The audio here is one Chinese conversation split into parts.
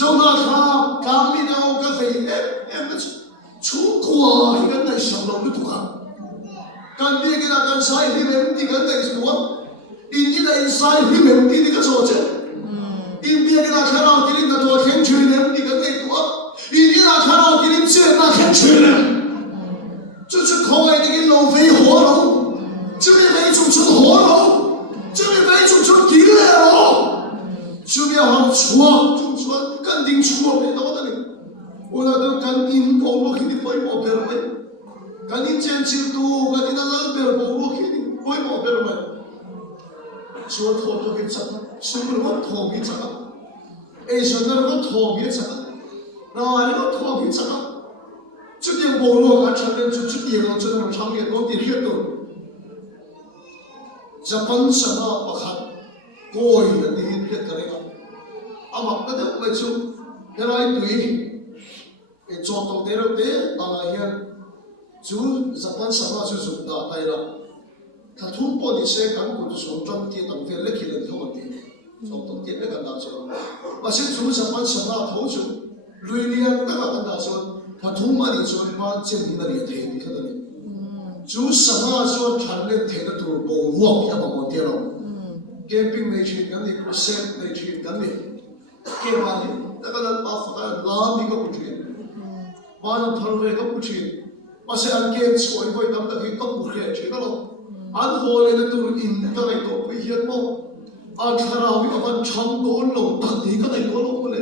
dầu na khá cam mi nào cái phải em nó chú qua thì cái này sầu lòng nó thuộc hàng kan dia kita kan sai hi mem ti kan dai suwa in ni dai sai hi mem ti ka so che in dia kita khara ti na to khen chui nem ti kan dai to in ni na khara ti ni che na khen chui nem 这是口外的个老肥活龙，这边没煮成活龙，这边没煮成地雷龙，这边好错，就说干定错没到的哩，我那都干定保罗给你回毛病了没？干定坚持度，干定那老病保罗给你回毛病了没？说拖都给砸，是不是我拖给砸？哎，说那个拖给砸，那个拖给砸。 这点网络还承认就这点了，这种场面都的确都，这本身啊不看，过于的你别个那个，啊嘛那就为出，原来对，做到这了的，当然就这本身啊就做到对了，他突破的些干部就是从中间当天来起来的问题，从中间那个拿出来，而且做这本身啊头就，累练那个拿出来。 他土马里说把建立那里台，你看到没？就什么说传人台的都保罗也把忘掉了。跟并没去跟你个谁没去跟你，跟把你那个人把负担拉你个不去，把人头尾个不去，把谁按跟错一回，他们那个更不去去个咯。按后来的都应该来个危险么？按查到要按长多路，当地个来个路不来。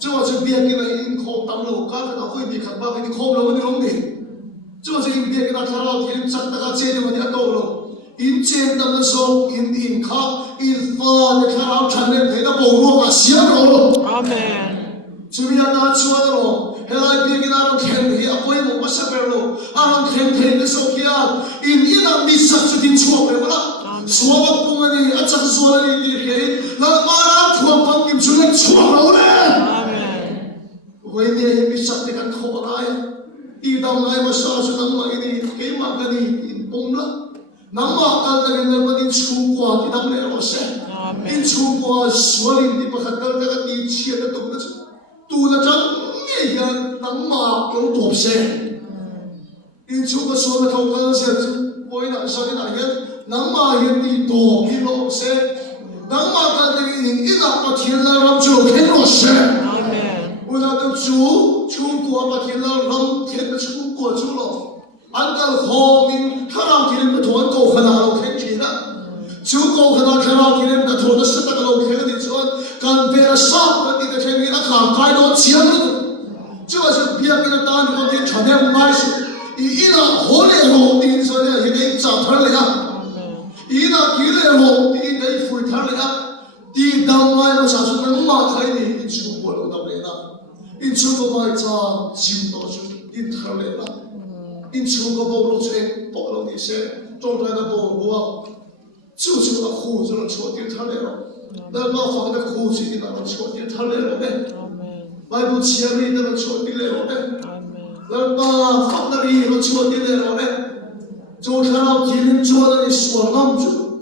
这我是别给他因靠当路，刚才他会比看把给你靠了我的弄的，这我是因别给他看到天真那个接的我的道路，因简单的说因卡因发的看到产业赔的保罗啊写了，阿门。这边那说的咯，后来别给他弄天赔啊，不会我是别咯，啊弄天赔的时候啊，因一那你上去听错没有啦，说我不问你，啊这是说的你赔，那马上错帮你出来错了呢。 为你比上这个头来，一到来嘛啥是能买的，给嘛个你懂了，那么刚才那个你出国的当来了噻，你出国说的你不看到那个你钱的懂得是，读的真也一能嘛有多些，你出国说的头刚才是为了啥的那个，能嘛有你多比了些，能嘛刚才你一到把天来了就开了些。 我那都出国把天了，让天的出国去了。按照后面看到天的头狗和那路开起的，就狗和那看到天的头的是那个路开的时候，干别的上个你的天给他看开到钱了，这是别给他打你个天传天买是，一那后来后你说的一个涨头了呀，一那第来后你得回头了呀，第当买了啥子能买开的，你出国了到来了。 因出国买茶，进到就因他来了。因出国保罗车，保罗那些状态的保罗，就是那裤子那车顶他来了。那把放在裤子里那个车顶他来了呗。买部钱里那个车顶来了呗。那把放那里那车顶来了呗。就看到天坐那里说浪住，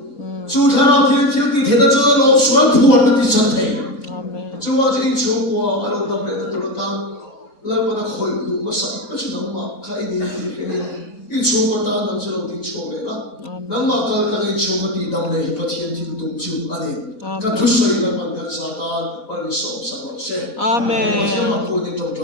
就看到天地铁的这老船坡那的身体。 就我这一出国，俺老当来的都是当，来把那回路我上不去能嘛，开一点点，一出国当然知道挺出来了，能嘛刚一出国地当来一个天地的东西，阿里，看出水的嘛，跟沙滩，把你手上了些，阿门。我先把过年中